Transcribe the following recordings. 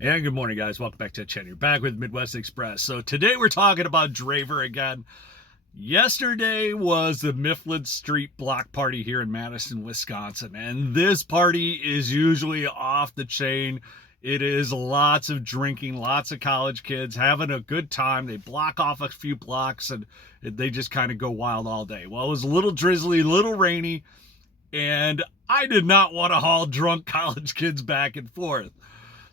And good morning, guys. Welcome back to the channel. You're back with Midwest Express. So today we're talking about Draiver again. Yesterday was the Mifflin Street Block Party here in Madison, Wisconsin. And this party is usually off the chain. It is lots of drinking, lots of college kids having a good time. They block off a few blocks and they just kind of go wild all day. Well, it was a little drizzly, a little rainy, and I did not want to haul drunk college kids back and forth.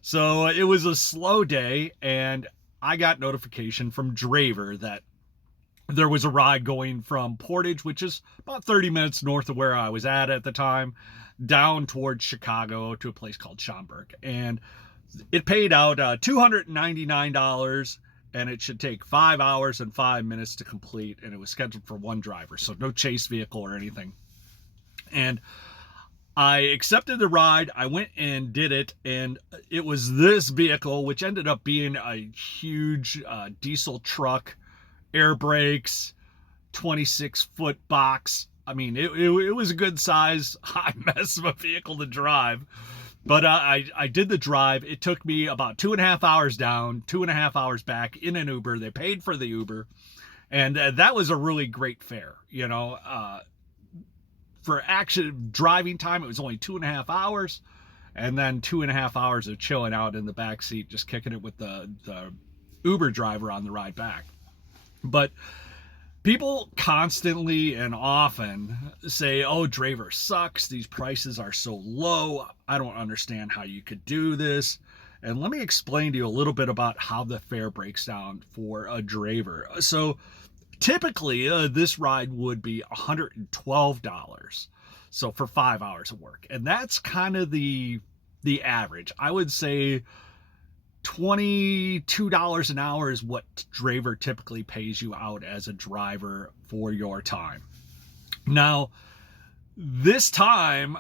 So it was a slow day, and I got notification from Draiver that there was a ride going from Portage, which is about 30 minutes north of where I was at the time, down towards Chicago to a place called Schaumburg. And it paid out $299, and it should take 5 hours and 5 minutes to complete. And it was scheduled for one driver, so no chase vehicle or anything. And I accepted the ride. I went and did it, and it was this vehicle, which ended up being a huge diesel truck, air brakes, 26-foot box. I mean, it was a good size, hot mess of a vehicle to drive. But I did the drive. It took me about 2.5 hours down, 2.5 hours back in an Uber. They paid for the Uber, and that was a really great fare. For action driving time, it was only 2.5 hours, and then 2.5 hours of chilling out in the back seat, just kicking it with the Uber driver on the ride back. But people constantly and often say, oh, Draiver sucks. These prices are so low. I don't understand how you could do this. And let me explain to you a little bit about how the fare breaks down for a Draiver. So typically, this ride would be $112. So for 5 hours of work. And that's kind of the average. I would say $22 an hour is what Draiver typically pays you out as a driver for your time. Now, this time,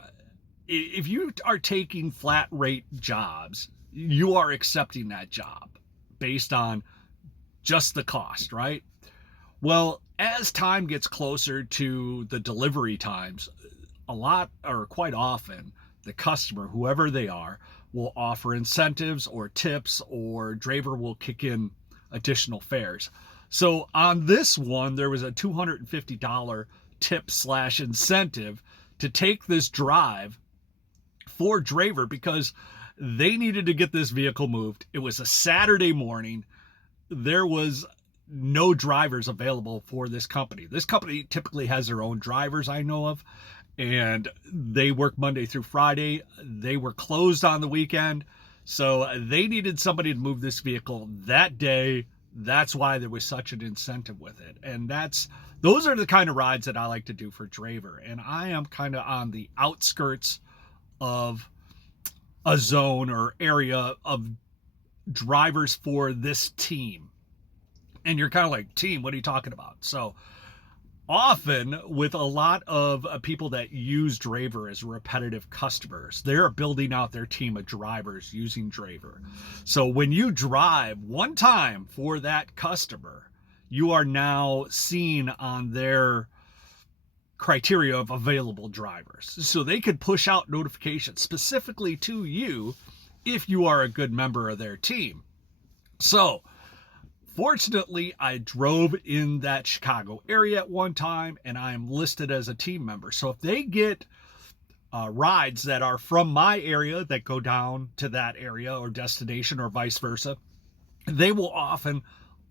if you are taking flat rate jobs, you are accepting that job based on just the cost, right? Well, as time gets closer to the delivery times, a lot or quite often, the customer, whoever they are, will offer incentives or tips, or Draiver will kick in additional fares. So on this one, there was a $250 tip slash incentive to take this drive for Draiver because they needed to get this vehicle moved. It was a Saturday morning. There was no drivers available for this company. This company typically has their own drivers, I know of, and they work Monday through Friday. They were closed on the weekend, so they needed somebody to move this vehicle that day. That's why there was such an incentive with it. And those are the kind of rides that I like to do for Draiver. And I am kind of on the outskirts of a zone or area of drivers for this team. And you're kind of like, team, what are you talking about? So often with a lot of people that use Draiver as repetitive customers, they're building out their team of drivers using Draiver. So when you drive one time for that customer, you are now seen on their criteria of available drivers. So they could push out notifications specifically to you if you are a good member of their team. So fortunately, I drove in that Chicago area at one time, and I am listed as a team member. So if they get rides that are from my area that go down to that area or destination or vice versa, they will often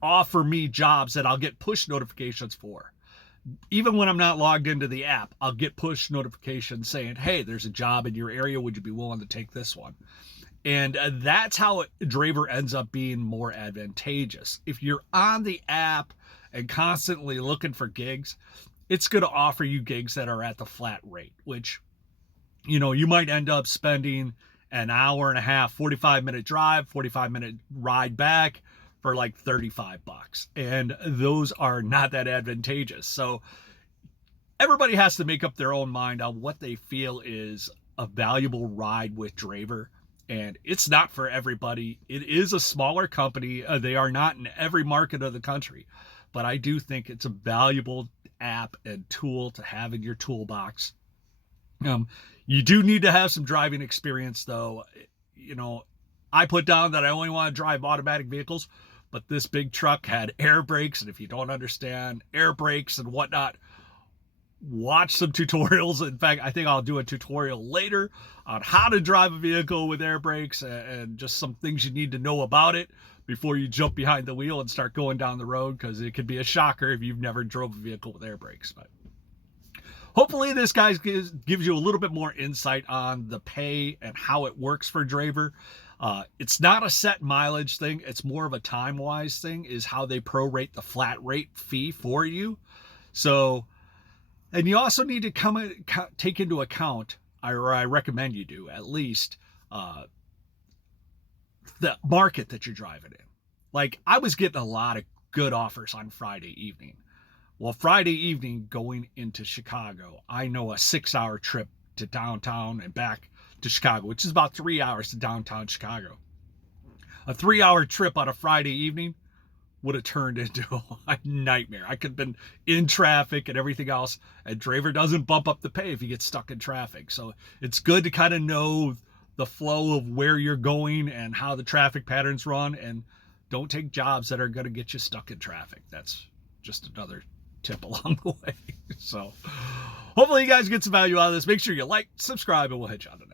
offer me jobs that I'll get push notifications for. Even when I'm not logged into the app, I'll get push notifications saying, hey, there's a job in your area. Would you be willing to take this one? And that's how Draiver ends up being more advantageous. If you're on the app and constantly looking for gigs, it's going to offer you gigs that are at the flat rate, which, you might end up spending an hour and a half, 45-minute drive, 45-minute ride back for like $35. And those are not that advantageous. So everybody has to make up their own mind on what they feel is a valuable ride with Draiver. And it's not for everybody. It is a smaller company. They are not in every market of the country. But I do think it's a valuable app and tool to have in your toolbox. You do need to have some driving experience, though. I put down that I only want to drive automatic vehicles, but this big truck had air brakes. And if you don't understand air brakes and whatnot, watch some tutorials. In fact, I think I'll do a tutorial later on how to drive a vehicle with air brakes and just some things you need to know about it before you jump behind the wheel and start going down the road, because it could be a shocker if you've never drove a vehicle with air brakes. But hopefully this guy gives you a little bit more insight on the pay and how it works for Draiver. It's not a set mileage thing. It's more of a time-wise thing, is how they prorate the flat rate fee for you. So, and you also need to take into account, or I recommend you do at least, the market that you're driving in. Like, I was getting a lot of good offers on Friday evening. Well, Friday evening going into Chicago, I know a 6-hour trip to downtown and back to Chicago, which is about 3 hours to downtown Chicago. A 3-hour trip on a Friday evening would have turned into a nightmare. I could have been in traffic and everything else, and Draiver doesn't bump up the pay if you get stuck in traffic. So it's good to kind of know the flow of where you're going and how the traffic patterns run, and don't take jobs that are going to get you stuck in traffic. That's just another tip along the way. So hopefully you guys get some value out of this. Make sure you like, subscribe, and we'll hit you on the next.